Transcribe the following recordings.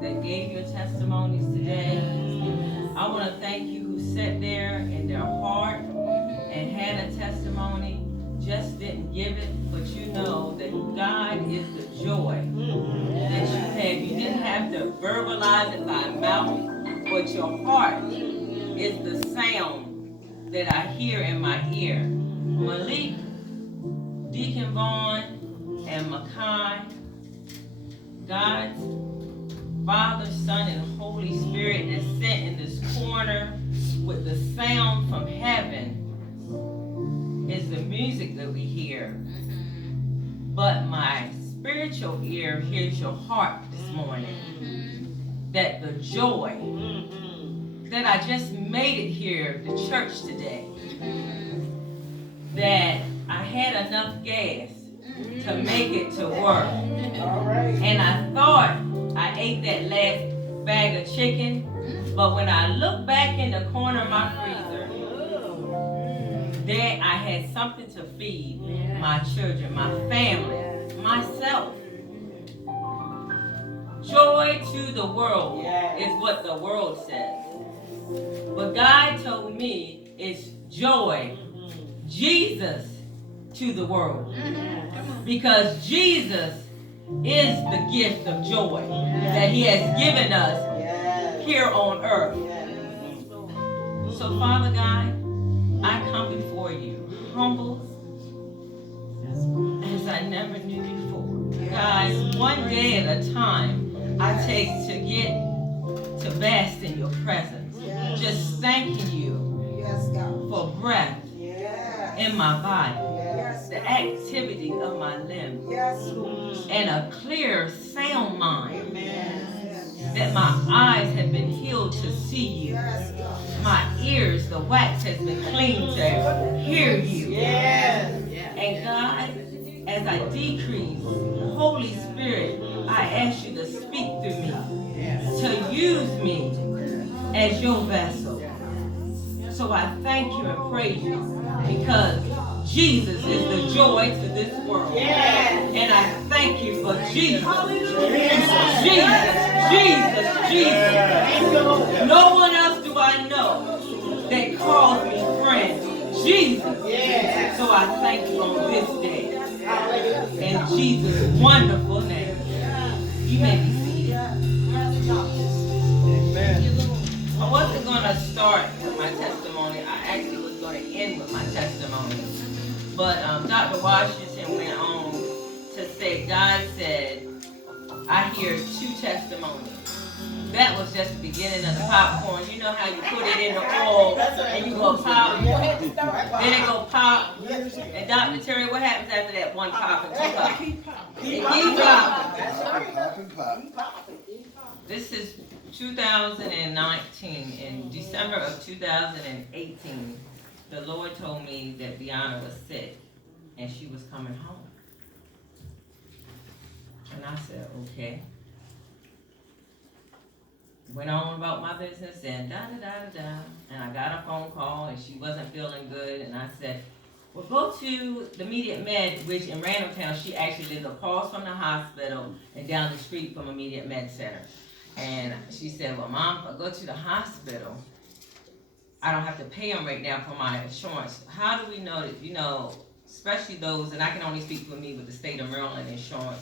that gave your testimonies today. I want to thank you who sat there in their heart and had a testimony, just didn't give it, but you know that God is the joy that you had. You didn't have to verbalize it by mouth, but your heart is the sound that I hear in my ear. Malik, Deacon Vaughn, and Makai, God's Father, Son, and Holy Spirit is sent in this corner with the sound from heaven is the music that we hear. But my spiritual ear hears your heart this morning. That the joy that I just made it here to church today. That I had enough gas to make it to work. And I thought I ate that last bag of chicken, but when I looked back in the corner of my freezer, there I had something to feed my children, my family, myself. Joy to the world is what the world says. But God told me it's joy, Jesus to the world. Because Jesus is the gift of joy that he has given us here on earth. So Father God, I come before you humble as I never knew before. God, one day at a time, I take to get to bask in your presence. Just thanking you for breath in my body, the activity of my limbs, and a clear, sound mind. That my eyes have been healed to see you. My ears, the wax has been cleaned to hear you. And God, as I decrease, Holy Spirit, I ask you to speak through me, to use me as your vessel. So I thank you and praise you because Jesus is the joy to this world. And I thank you for Jesus. Jesus. No one else do I know that calls me friend. Jesus. So I thank you on this day. In Jesus' wonderful name. You may be seated. I wasn't going to start with my testimony. I actually was going to end with my testimony. But Dr. Washington went on to say, God said, I hear 2 testimonies. That was just the beginning of the popcorn. You know how you put it in the oil and you go pop. Then it go pop. And Dr. Terry, what happens after that? 1 pop and 2 pop. Keep popping. This is 2019. In December of 2018, the Lord told me that Deanna was sick and she was coming home. And I said, okay. Went on about my business and da-da-da-da-da. And I got a phone call and she wasn't feeling good. And I said, well, go to the Immediate Med, which in Randalltown, she actually lives across from the hospital and down the street from Immediate Med Center. And she said, well, Mom, if I go to the hospital, I don't have to pay them right now for my insurance. How do we know that, you know, especially those, and I can only speak for me with the state of Maryland insurance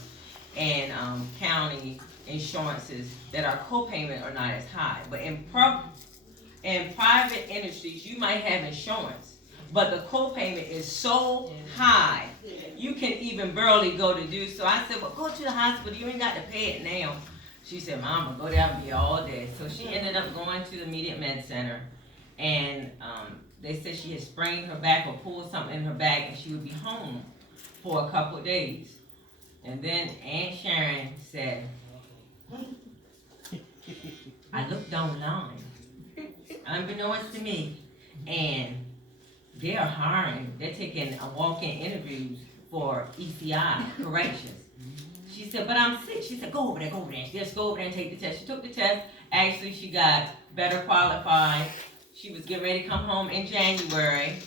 and county insurances, that our co-payment are not as high. But in private industries, you might have insurance, but the co-payment is so high, you can even barely go to do so. I said, well, go to the hospital, you ain't got to pay it now. She said, Mom, I'll go there and be all day. So she ended up going to the Immediate Med Center, and they said she had sprained her back or pulled something in her back, and she would be home for a couple of days. And then Aunt Sharon said, I looked online, unbeknownst to me, and they're hiring, they're taking walk-in interviews for ECI corrections. She said, but I'm sick. She said, go over there. Just go over there and take the test. She took the test. Actually, she got better qualified. She was getting ready to come home in January.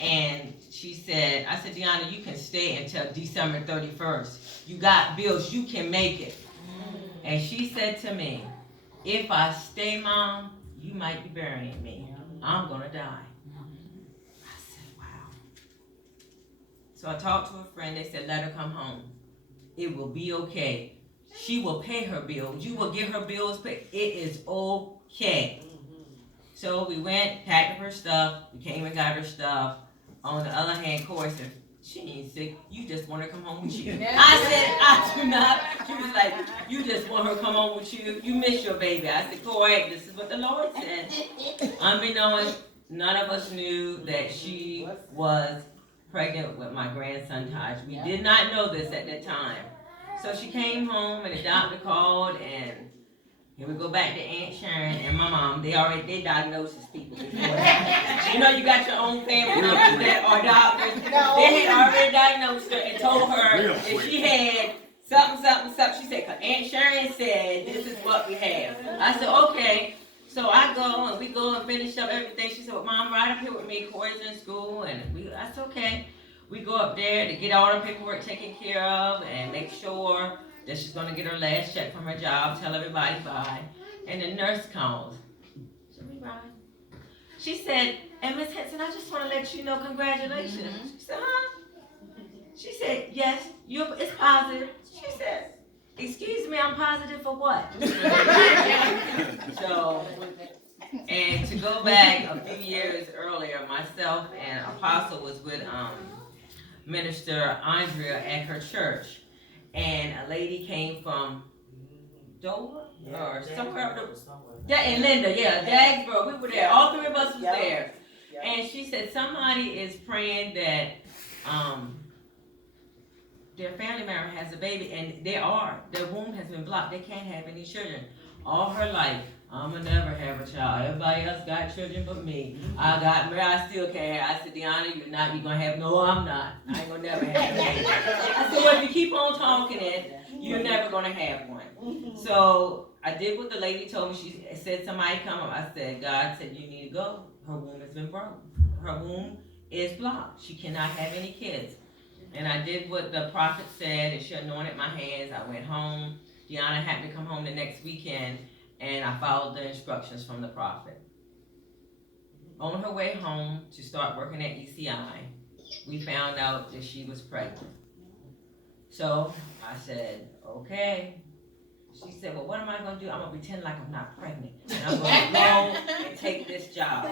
And she said, I said, Deanna, you can stay until December 31st. You got bills. You can make it. And she said to me, if I stay, Mom, you might be burying me. I'm going to die. I said, wow. So I talked to a friend. They said, let her come home. It will be okay. She will pay her bills. You will get her bills paid. It is okay. So we went, packed up her stuff. We came and got her stuff. On the other hand, Corey said, she ain't sick. You just want her to come home with you. I said, I do not. She was like, you just want her to come home with you. You miss your baby. I said, Corey, this is what the Lord said. Unbeknownst, none of us knew that she was pregnant with my grandson, Taj. We did not know this at that time. So she came home and the doctor called, and here we go back to Aunt Sharon and my mom. They diagnosed as people before that. You know, you got your own family members that are doctors. They had already diagnosed her and told her that she had something. She said, 'cause Aunt Sharon said, this is what we have. I said, okay. So I go and we go and finish up everything. She said, well, Mom, right up here with me. Corey's in school. And I said, okay. We go up there to get all the paperwork taken care of and make sure that she's going to get her last check from her job, tell everybody bye. And the nurse calls. So we ride. She said, and Miss Henson, I just want to let you know, congratulations. She said, huh? She said, yes, it's positive. She said, excuse me, I'm positive for what? So, and to go back a few years earlier, myself and Apostle was with Minister Andrea at her church. And a lady came from Dover or somewhere up there. And Linda, Dagsboro. We were there. All three of us was there. And she said somebody is praying that their family member has a baby, and their womb has been blocked. They can't have any children. All her life, I'ma never have a child. Everybody else got children but me. I still can't have. I said, Deanna, you're gonna have, no, I'm not. I ain't gonna never have a baby. I said, well, if you keep on talking it, you're never gonna have one. So I did what the lady told me. She said, somebody come up. I said, God said, you need to go. Her womb has been broken. Her womb is blocked. She cannot have any kids. And I did what the prophet said, and she anointed my hands. I went home. Deanna had to come home the next weekend, and I followed the instructions from the prophet. On her way home to start working at ECI, we found out that she was pregnant. So I said, okay. She said, well, what am I going to do? I'm going to pretend like I'm not pregnant. And I'm going to go and take this job.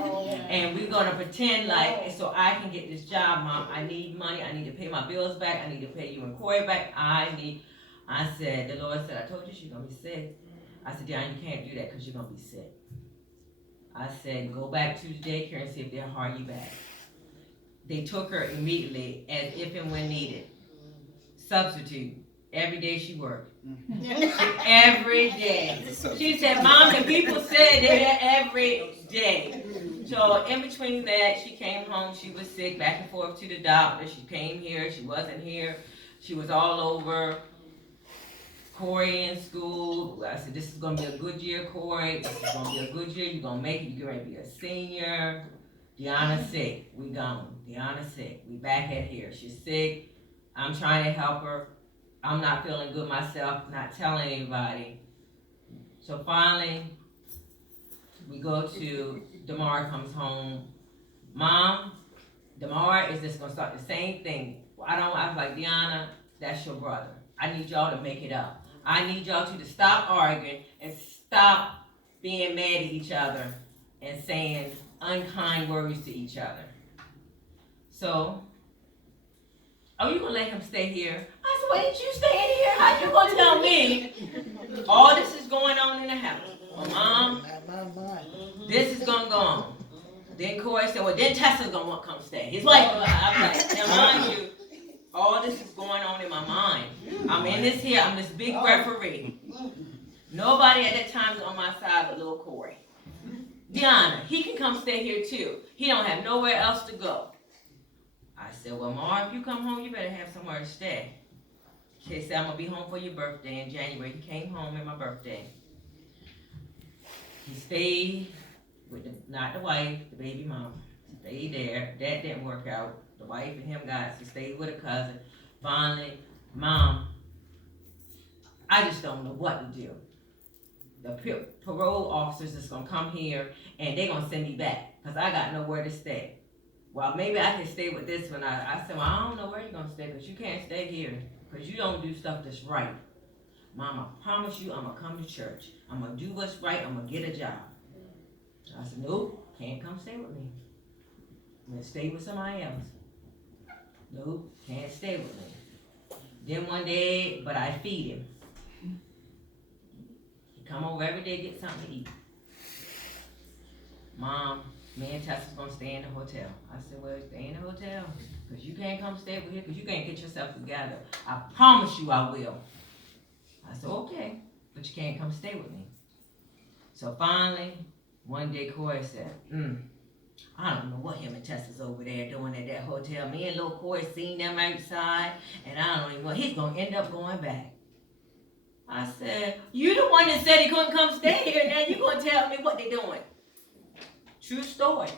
And we're going to pretend like, so I can get this job, Mom. I need money. I need to pay my bills back. I need to pay you and Corey back. I said, the Lord said, I told you she's going to be sick. I said, Diane, you can't do that because you're going to be sick. I said, go back to the daycare and see if they'll hire you back. They took her immediately as if and when needed. Substitute. Every day she worked. Every day. She said, Mom, the people said that every day. So in between that, she came home. She was sick, back and forth to the doctor. She came here. She wasn't here. She was all over. Corey in school. I said, this is going to be a good year, Corey. This is going to be a good year. You're going to make it. You're going to be a senior. Deanna's sick. We gone. Deanna's sick. We back at here. She's sick. I'm trying to help her. I'm not feeling good myself, not telling anybody. So finally, we go to, Damar comes home. Mom, Damar is just going to start the same thing. I was like, Deanna, that's your brother. I need y'all to make it up. I need y'all to stop arguing and stop being mad at each other and saying unkind words to each other. So, oh, you gonna let him stay here? I said, well, ain't you staying here? How you gonna tell me all this is going on in the house? Well, Mom, this is gonna go on. Then Corey said, well, then Tessa's gonna want to come stay. His wife, I'm like, now mind you, all this is going on in my mind. I'm in this here, I'm this big referee. Nobody at that time is on my side but little Corey. Deanna, he can come stay here too. He don't have nowhere else to go. I said, well, Ma, if you come home, you better have somewhere to stay. She said, I'm going to be home for your birthday in January. He came home on my birthday. He stayed with, not the wife, the baby mama. Stayed there. That didn't work out. The wife and him got, so stayed with a cousin. Finally, Mom, I just don't know what to do. The parole officers is gonna come here and they gonna send me back because I got nowhere to stay. Well, maybe I can stay with this one. I said, well, I don't know where you're gonna stay because you can't stay here because you don't do stuff that's right. Mom, I promise you I'm gonna come to church. I'm gonna do what's right. I'm gonna get a job. I said, nope, can't come stay with me. I'm gonna stay with somebody else. Nope, can't stay with me. Then one day, but I feed him. He come over every day, get something to eat. Mom, me and Tessa's gonna stay in the hotel. I said, well, stay in the hotel. Because you can't come stay with here because you can't get yourself together. I promise you I will. I said, okay, but you can't come stay with me. So finally, one day Corey said, I don't know what him and Tessa's over there doing at that hotel. Me and little Corey seen them outside, and I don't even know. He's gonna end up going back. I said, you the one that said he couldn't come stay here, now you gonna tell me what they doing. True story.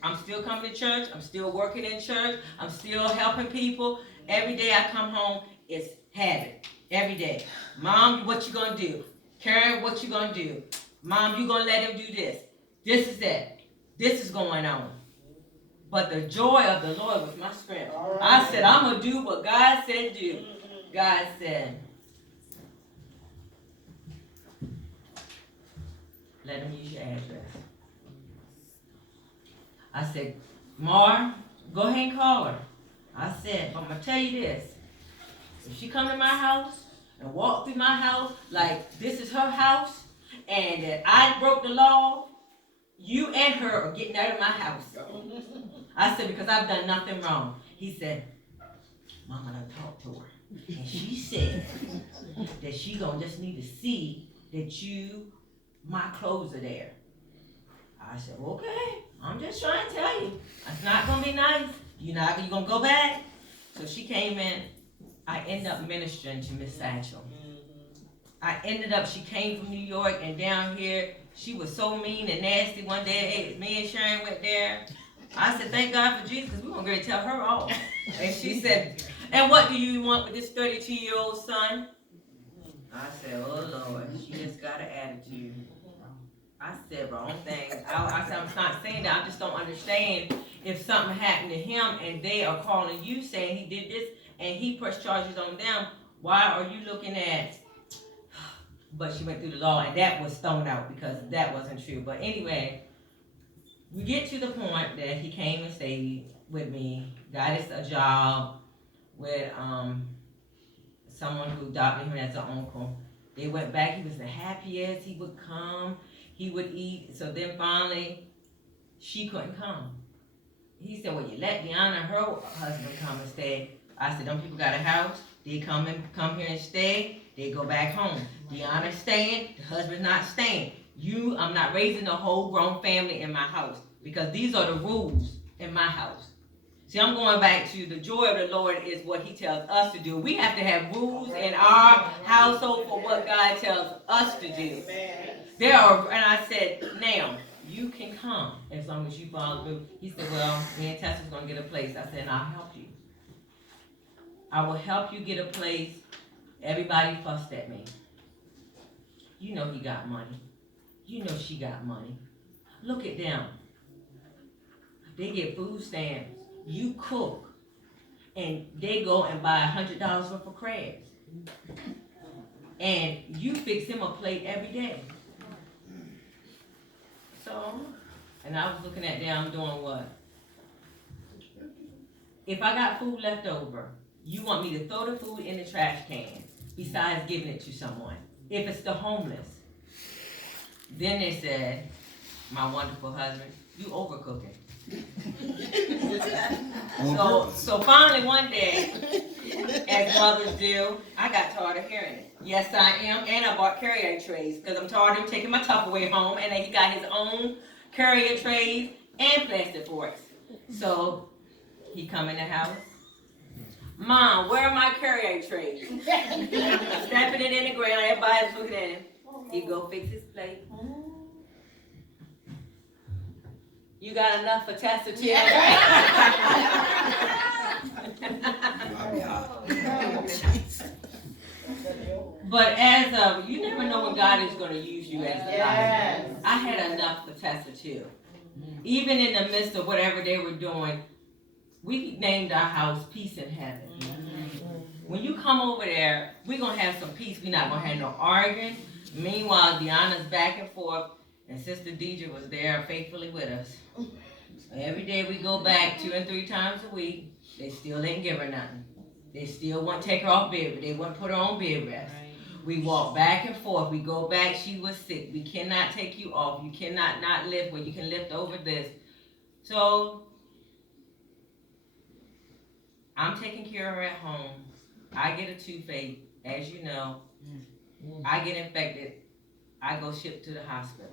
I'm still coming to church. I'm still working in church. I'm still helping people. Every day I come home, it's habit. Every day. Mom, what you gonna do? Karen, what you gonna do? Mom, you gonna let him do this. This is it. This is going on. But the joy of the Lord was my strength. Right. I said, I'm gonna do what God said do. God said, let him use your address. I said, Mar, go ahead and call her. I said, but I'm going to tell you this. If she come to my house and walk through my house like this is her house and that I broke the law, you and her are getting out of my house. I said, because I've done nothing wrong. He said, Mama done talked to her. And she said that she going to just need to see that my clothes are there. I said, okay, I'm just trying to tell you. It's not going to be nice. You going to go back? So she came in. I ended up ministering to Miss Satchel. She came from New York and down here. She was so mean and nasty one day. Me and Sharon went there. I said, thank God for Jesus, because we're going to tell her off. And she said, and what do you want with this 32-year-old son? I said, oh, Lord, she just got an attitude. I said wrong things. I said, I'm not saying that. I just don't understand if something happened to him and they are calling you saying he did this and he pressed charges on them. Why are you looking at? But she went through the law and that was thrown out because that wasn't true. But anyway, we get to the point that he came and stayed with me, got us a job with someone who adopted him as an uncle. They went back. He was the happiest. He would come. He would eat. So then finally, she couldn't come. He said, well, you let Deanna and her husband come and stay. I said, them people got a house. They come here and stay. They go back home. Deanna's staying. The husband's not staying. I'm not raising a whole grown family in my house because these are the rules in my house. See, I'm going back to the joy of the Lord is what he tells us to do. We have to have rules in our household for what God tells us to do. And I said, now, you can come as long as you follow through. He said, well, me and Tessa's going to get a place. I said, and I'll help you. I will help you get a place. Everybody fussed at me. You know he got money. You know she got money. Look at them. They get food stamps. You cook. And they go and buy $100 worth of crabs. And you fix him a plate every day. So, and I was looking at them doing what? If I got food left over, you want me to throw the food in the trash can besides giving it to someone. If it's the homeless. Then they said, my wonderful husband, you overcooking. So finally one day, as mothers do, I got tired of hearing it. Yes, I am, and I bought carry-out trays because I'm tired of him taking my Tupperware home, and then he got his own carry-out trays and plastic forks. So he come in the house. Mom, where are my carry-out trays? Snapping it in the ground, everybody's looking at him. He go fix his plate. You got enough for Tessa too? But as of, you never know when God is going to use you as a light. I had enough for Tessa too. Even in the midst of whatever they were doing, we named our house Peace in Heaven. When you come over there, we're going to have some peace. We're not going to have no arguing. Meanwhile, Deanna's back and forth, and Sister Deidre was there faithfully with us. Every day we go back 2 and 3 times a week. They still didn't give her nothing. They still wouldn't take her off bed, they wouldn't put her on bed rest. We walk back and forth. We go back. She was sick. We cannot take you off. You cannot not lift where you can lift over this. So I'm taking care of her at home. I get a toothache, as you know. I get infected. I go shipped to the hospital.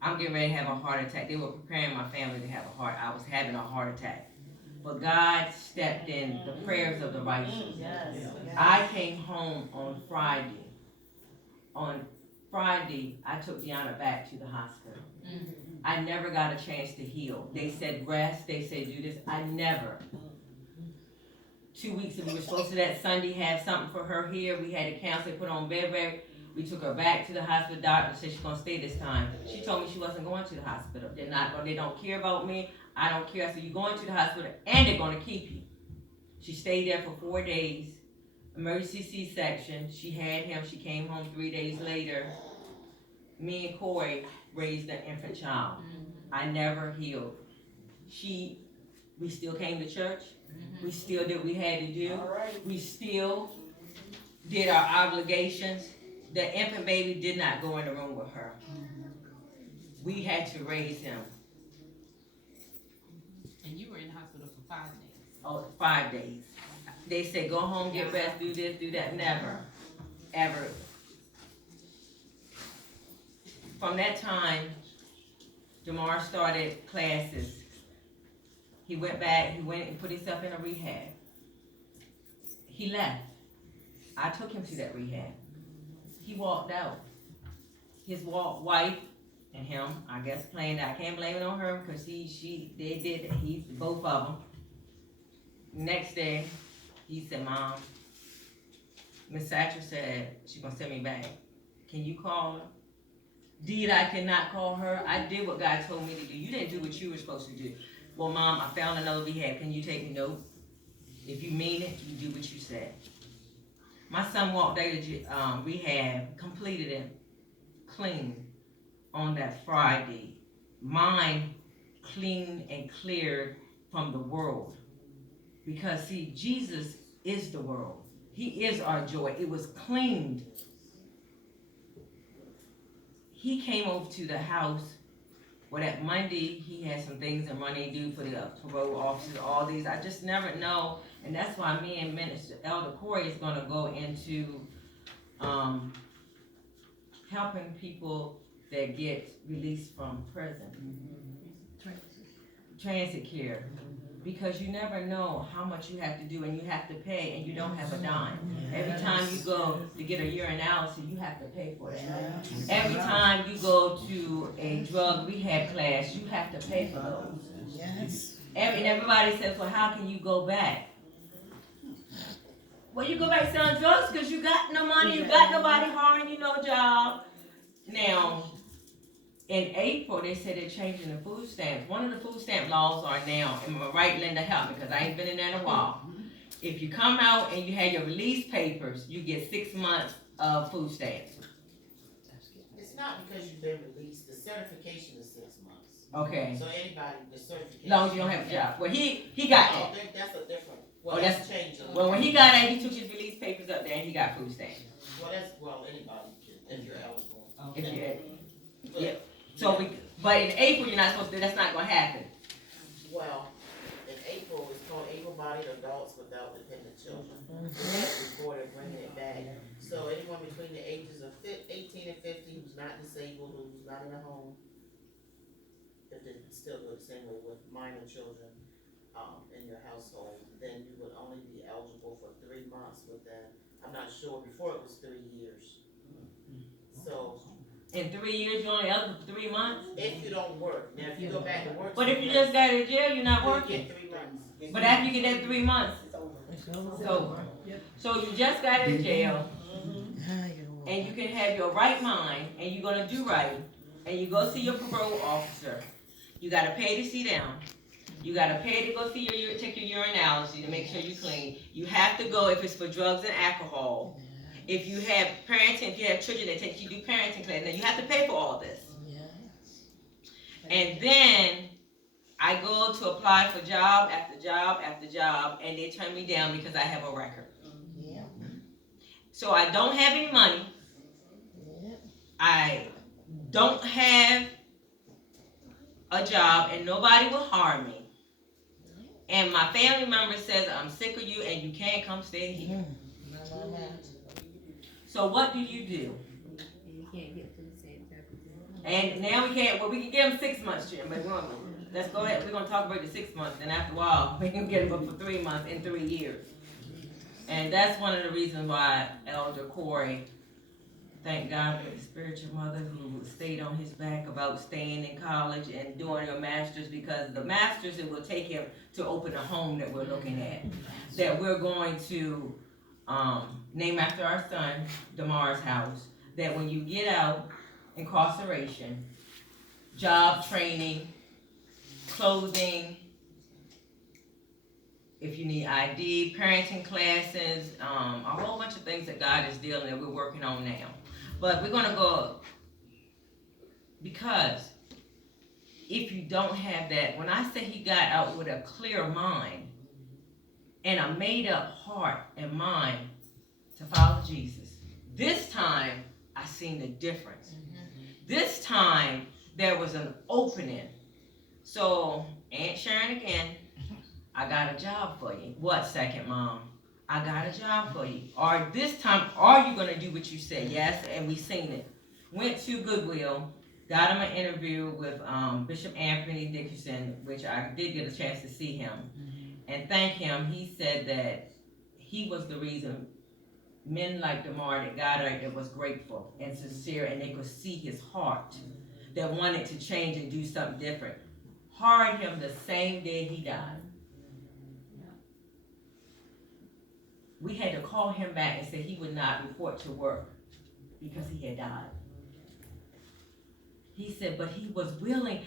I'm getting ready to have a heart attack. They were preparing my family to have a heart. I was having a heart attack. But God stepped in, the prayers of the righteous. I came home on Friday. On Friday, I took Deanna back to the hospital. I never got a chance to heal. They said rest. They said do this. I never. 2 weeks ago, we were supposed to that Sunday have something for her here. We had to cancel, put on bed rest. We took her back to the hospital. Doctor said she's gonna stay this time. She told me she wasn't going to the hospital. They're not going. They don't care about me. I don't care. I said you're going to the hospital, and they're gonna keep you. She stayed there for 4 days. Emergency C-section. She had him. She came home 3 days later. Me and Corey raised an infant child. I never healed. We still came to church. We still did what we had to do. We still did our obligations. The infant baby did not go in the room with her. We had to raise him. And you were in the hospital for 5 days. Oh, 5 days. They said go home, get rest, do this, do that. Never, ever. From that time, Jamar started classes. He went back, he went and put himself in a rehab. He left. I took him to that rehab. He walked out. His wife and him, I guess, playing that. I can't blame it on her because they did it. Both of them. Next day, he said, Mom, Miss Satcher said she's gonna send me back. Can you call her? Did I cannot call her? I did what God told me to do. You didn't do what you were supposed to do. Well, Mom, I found another rehab. Can you take me? Nope. If you mean it, you do what you said. My son walked out of rehab, completed it, clean on that Friday. Mind clean and cleared from the world. Because, see, Jesus is the world. He is our joy. It was cleaned. He came over to the house. Well, that Monday, he had some things and money due for the parole officers, all these. I just never know. And that's why me and Minister Elder Corey is going to go into helping people that get released from prison. Transit care. Because you never know how much you have to do and you have to pay and you don't have a dime. Every time you go to get a urinalysis, you have to pay for it. Every time you go to a drug rehab class, you have to pay for those. Yes. And everybody says, well, how can you go back? Well, you go back selling drugs because you got no money, you got nobody hiring you, no job. Now, in April, they said they're changing the food stamps. One of the food stamp laws are now, am I right, Linda, help me, because I ain't been in there in a while. If you come out and you have your release papers, you get 6 months of food stamps. It's not because you've been released, the certification is 6 months. Okay. So anybody, the certification. As long as you don't have a job. Well, he got that. That's a different, that's changing. Well, when he got that, he took his release papers up there and he got food stamps. Anybody can, if you're eligible. Okay. Yeah. So but in April, you're not supposed to, that's not gonna happen. Well, in April, it's called able-bodied adults without dependent children. That's reported bringing it back. So anyone between the ages of 18 and 50 who's not disabled, who's not in a home, if they still do it the same way with minor children in your household, then you would only be eligible for 3 months with them. I'm not sure, before it was 3 years. So in 3 years, you're only eligible for 3 months? if you don't work, now if you go back to work. But if you just got out of jail, you're not you working. get 3 months. But after you get that 3 months, It's over. it's over. So you just got out of jail, and you can have your right mind, and you're gonna do right, and you go see your parole officer. You gotta pay to see them. You gotta pay to go see take your urinalysis to make sure you're clean. You have to go if it's for drugs and alcohol. If you have parenting, if you have children that take you do parenting class, now you have to pay for all this. And then I go to apply for job after job after job, and they turn me down because I have a record. So I don't have any money. I don't have a job, and nobody will hire me. And my family member says, I'm sick of you and you can't come stay here. So what do? You can't get food stamps. And now we can't, well, we can give them 6 months, Jim, but let's go ahead. We're going to talk about the 6 months, and after a while, we can get them up for 3 months in 3 years. And that's one of the reasons why Elder Corey, thank God for his spiritual mother who stayed on his back about staying in college and doing a master's, because the master's, it will take him to open a home that we're looking at, that we're going to name after our son, Damar's house, that when you get out, incarceration, job training, clothing, if you need ID, parenting classes, a whole bunch of things that God is dealing that we're working on now. But we're gonna go, because if you don't have that, when I say he got out with a clear mind and a made up heart and mind to follow Jesus, this time I seen the difference. This time there was an opening. So Aunt Sharon again, I got a job for you. What, second mom? I got a job for you. Or this time, are you gonna do what you said? Yes, and we seen it. Went to Goodwill, got him an interview with Bishop Anthony Dickerson, which I did get a chance to see him and thank him. He said that he was the reason men like Damar that got out that was grateful and sincere, and they could see his heart that wanted to change and do something different. Hired him the same day he died. We had to call him back and say he would not report to work because he had died. He said, but he was willing.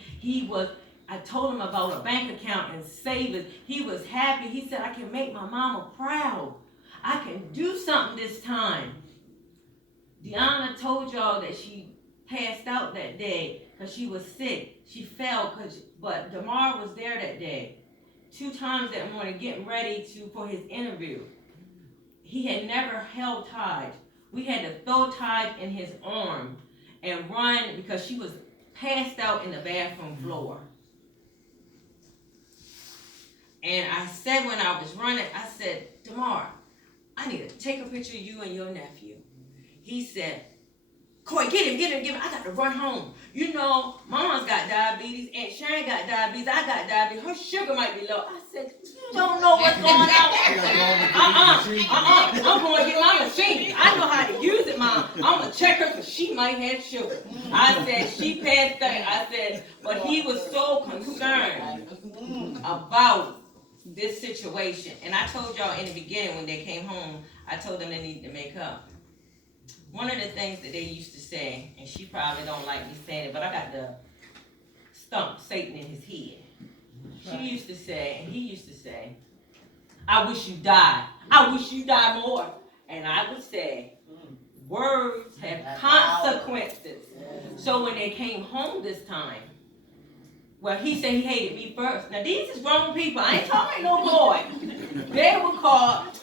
I told him about a bank account and savings. He was happy. He said, I can make my mama proud. I can do something this time. Deanna told y'all that she passed out that day because she was sick. She fell, but Damar was there that day. 2 times that morning getting ready for his interview. He had never held Tide. We had to throw Tide in his arm and run because she was passed out in the bathroom floor. And I said when I was running, I said, Damar, I need to take a picture of you and your nephew. He said, Corey, get him. I got to run home. You know, Mama's got diabetes, Aunt Sharon got diabetes, I got diabetes, her sugar might be low. I said, you don't know what's going on. I'm going to get my machine. I know how to use it, Mom. I'm going to check her because she might have sugar. I said, she passed that. I said, but he was so concerned about this situation. And I told y'all in the beginning when they came home, I told them they needed to make up. One of the things that they used to say, and she probably don't like me saying it, but I got to stump Satan in his head. She used to say, and he used to say, I wish you died. I wish you died more. And I would say, words have consequences. So when they came home this time, well, he said he hated me first. Now, these is grown people. I ain't talking no boy. They were called,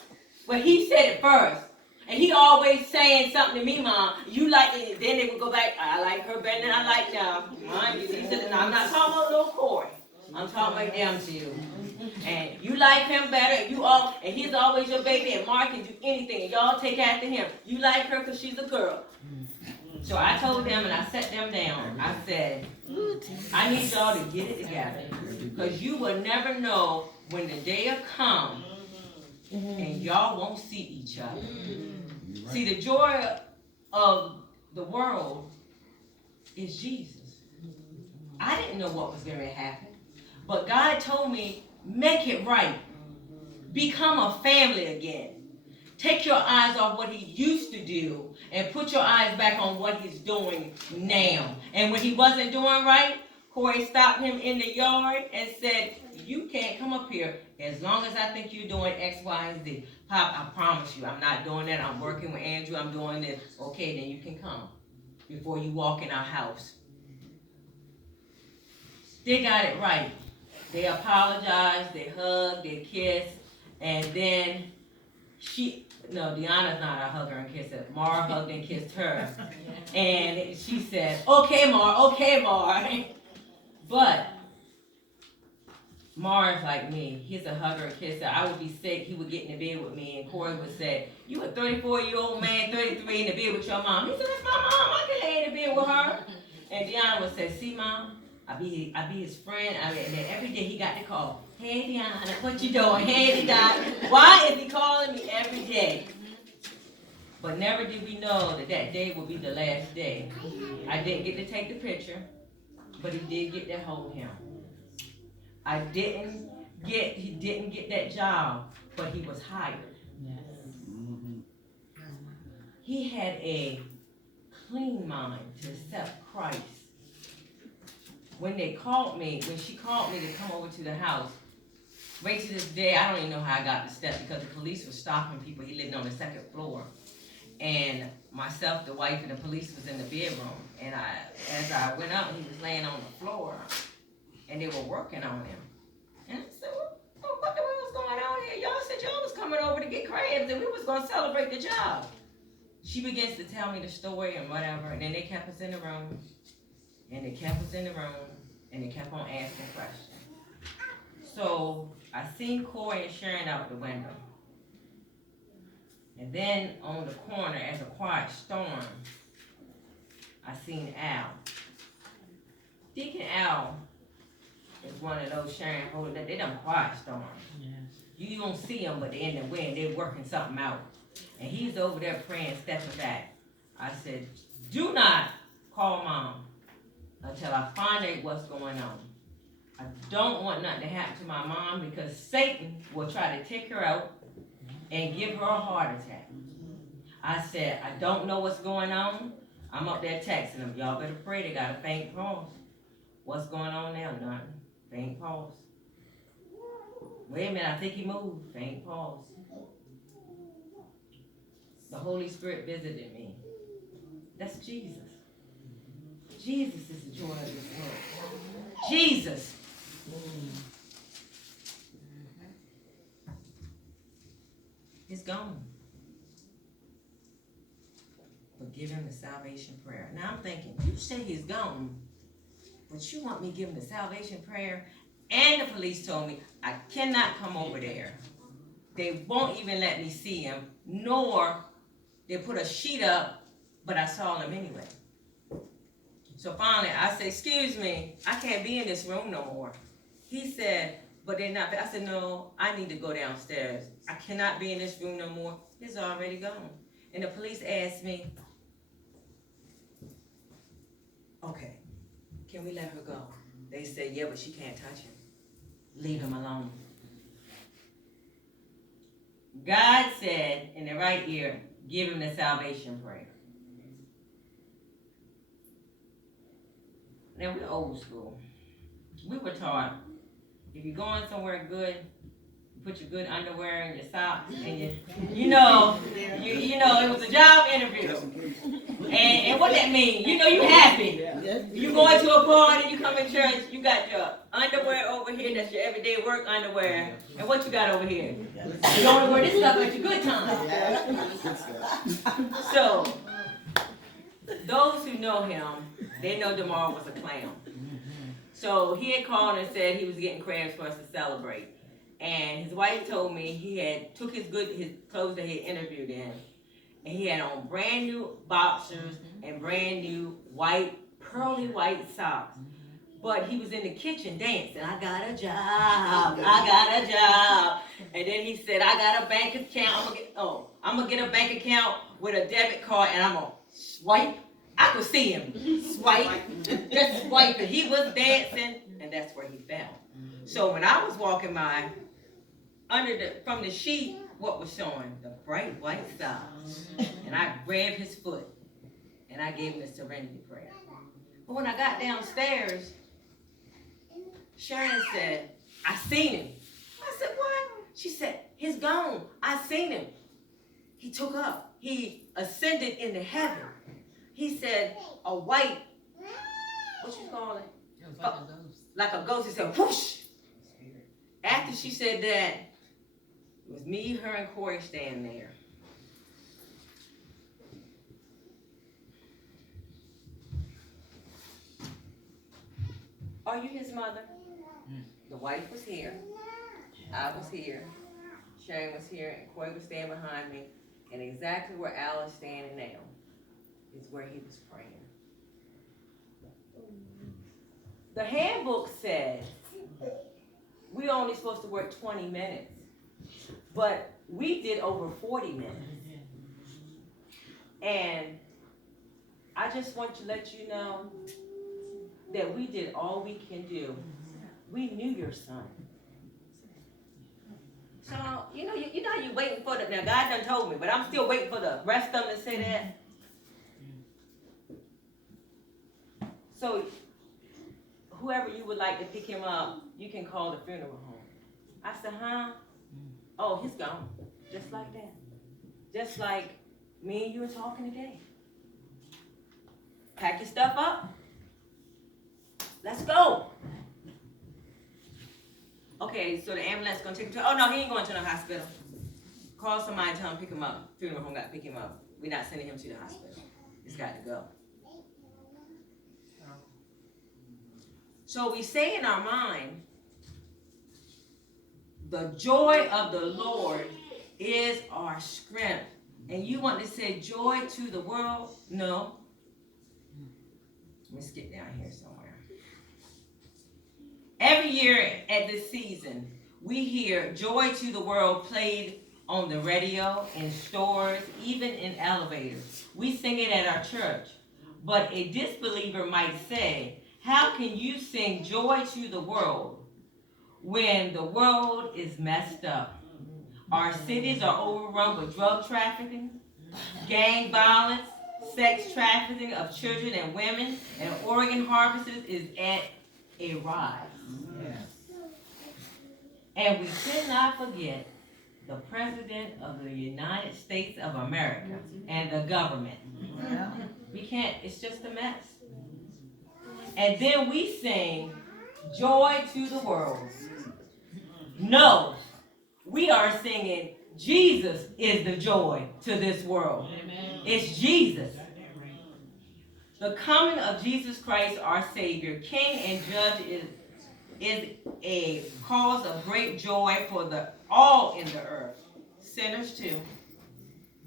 well, he said it first. And he always saying something to me, Mom. You like it. Then they would go back, I like her better than I like y'all. He said, no, I'm not talking about no Corey. I'm talking about them two. And you like him better. And he's always your baby. And Mark can do anything. And y'all take after him. You like her because she's a girl. So I told them and I sat them down. I said, I need y'all to get it together. Because you will never know when the day will come and y'all won't see each other. See, the joy of the world is Jesus. I didn't know what was going to happen. But God told me, make it right. Become a family again. Take your eyes off what he used to do and put your eyes back on what he's doing now. And when he wasn't doing right, Corey stopped him in the yard and said, you can't come up here as long as I think you're doing X, Y, and Z. Pop, I promise you, I'm not doing that. I'm working with Andrew. I'm doing this. Okay, then you can come before you walk in our house. They got it right. They apologized, they hugged, they kissed, and then Deanna's not a hugger and kisser. Mara hugged and kissed her. And she said, okay, Mar. But Mara's like me. He's a hugger and kisser. I would be sick. He would get in the bed with me, and Corey would say, you a 34-year-old man, 33 in the bed with your mom. He said, that's my mom. I can lay in the bed with her. And Deanna would say, see, Mom, I be his friend. And then every day he got to call. Hey, Deanna, what you doing? Hey, Deanna. Why is he calling me every day? But never did we know that day would be the last day. I didn't get to take the picture, but he did get to hold him. He didn't get that job, but he was hired. Yes. He had a clean mind to accept Christ. When she called me to come over to the house, right to this day, I don't even know how I got the steps because the police were stopping people. He lived on the second floor. And myself, the wife, and the police was in the bedroom. And as I went up, he was laying on the floor. And they were working on him. And I said, well, what the hell was going on here? Y'all said y'all was coming over to get crabs and we was going to celebrate the job. She begins to tell me the story and whatever. And then they kept us in the room. And they kept us in the room. And they kept on asking questions. So I seen Corey and Sharon out the window. And then on the corner, as a quiet storm, I seen Al. Deacon Al is one of those Sharon holding that they done quiet storm. Yes. You don't see them, but they're in the wind. They're working something out. And he's over there praying, stepping back. I said, do not call Mom until I find out what's going on. I don't want nothing to happen to my mom because Satan will try to take her out and give her a heart attack. I said, I don't know what's going on. I'm up there texting them. Y'all better pray. They got a faint pulse. What's going on now? Nothing. Faint pulse. Wait a minute, I think he moved. Faint pulse. The Holy Spirit visited me. That's Jesus. Jesus is the joy of this world. Jesus. He's gone. But give him the salvation prayer. Now I'm thinking, you say he's gone, but you want me to give him the salvation prayer? And the police told me I cannot come over there. They won't even let me see him, nor they put a sheet up, but I saw him anyway. So finally I said, excuse me, I can't be in this room no more. He said, but they're not. I said, no, I need to go downstairs. I cannot be in this room no more. It's already gone. And the police asked me, okay, can we let her go? They said, yeah, but she can't touch him. Leave him alone. God said in the right ear, give him the salvation prayer. Now we're old school. We were taught, if you're going somewhere good, you put your good underwear in your socks, and you know, it was a job interview. And what that mean? You know you happy. You going to a party, you come in church, you got your underwear over here, that's your everyday work underwear. And what you got over here? You only wear this stuff at your good time. So, those who know him, they know DeMar was a clown. So he had called and said he was getting crabs for us to celebrate. And his wife told me he had took his clothes that he had interviewed in, and he had on brand new boxers and brand new pearly white socks. But he was in the kitchen dancing. I got a job. And then he said, I got a bank account. I'm gonna get a bank account with a debit card, and I'm gonna swipe. I could see him swipe, just swipe, and he was dancing, and that's where he fell. So when I was walking by from the sheet, what was showing? The bright white stars. And I grabbed his foot and I gave him the serenity prayer. But when I got downstairs, Sharon said, I seen him. I said, what? She said, he's gone. I seen him. He took up. He ascended into heaven. He said, a white, what you call it? It was like a ghost. Like a ghost. He said, whoosh. After she said that, it was me, her, and Corey standing there. Are you his mother? The wife was here. I was here. Sharon was here, and Corey was standing behind me. And exactly where Al is standing now is where he was praying. The handbook says we only supposed to work 20 minutes, but we did over 40 minutes. And I just want to let you know that we did all we can do. We knew your son. So, you know you're waiting for the, now God done told me, but I'm still waiting for the rest of them to say that. So, whoever you would like to pick him up, you can call the funeral home. I said, huh? Oh, he's gone. Just like that. Just like me and you were talking today. Pack your stuff up. Let's go. Okay, so the ambulance gonna take him to, oh no, he ain't going to the hospital. Call somebody, tell him pick him up. Funeral home got to pick him up. We're not sending him to the hospital. He's got to go. So we say in our mind, the joy of the Lord is our strength. And you want to say joy to the world? No. Let me skip down here somewhere. Every year at this season, we hear Joy to the World played on the radio, in stores, even in elevators. We sing it at our church. But a disbeliever might say, how can you sing Joy to the World when the world is messed up? Our cities are overrun with drug trafficking, gang violence, sex trafficking of children and women, and organ harvesters is at a rise. And we cannot forget the President of the United States of America and the government. We can't, it's just a mess. And then we sing Joy to the World. No, we are singing Jesus is the joy to this world. It's Jesus. The coming of Jesus Christ, our Savior, King and Judge, is a cause of great joy for all in the earth. Sinners too.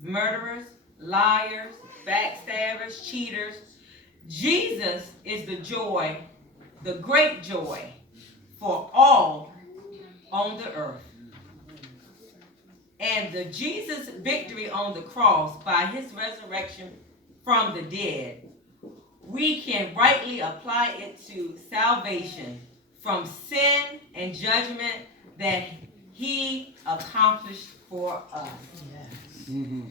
Murderers, liars, backstabbers, cheaters. Jesus is the joy, the great joy for all on the earth. And the Jesus victory on the cross by his resurrection from the dead, we can rightly apply it to salvation from sin and judgment that he accomplished for us. Yes. Mm-hmm.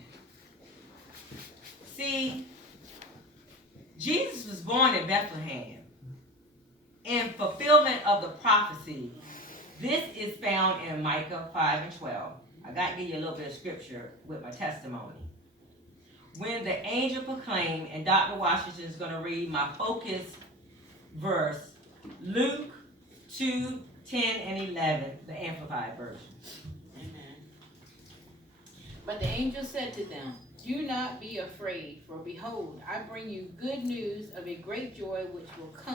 See, Jesus was born in Bethlehem in fulfillment of the prophecy. This is found in Micah 5 and 12. I got to give you a little bit of scripture with my testimony. When the angel proclaimed, and Dr. Washington is going to read my focus verse, Luke 2, 10, and 11, the Amplified Version. Amen. But the angel said to them, do not be afraid, for behold, I bring you good news of a great joy which will come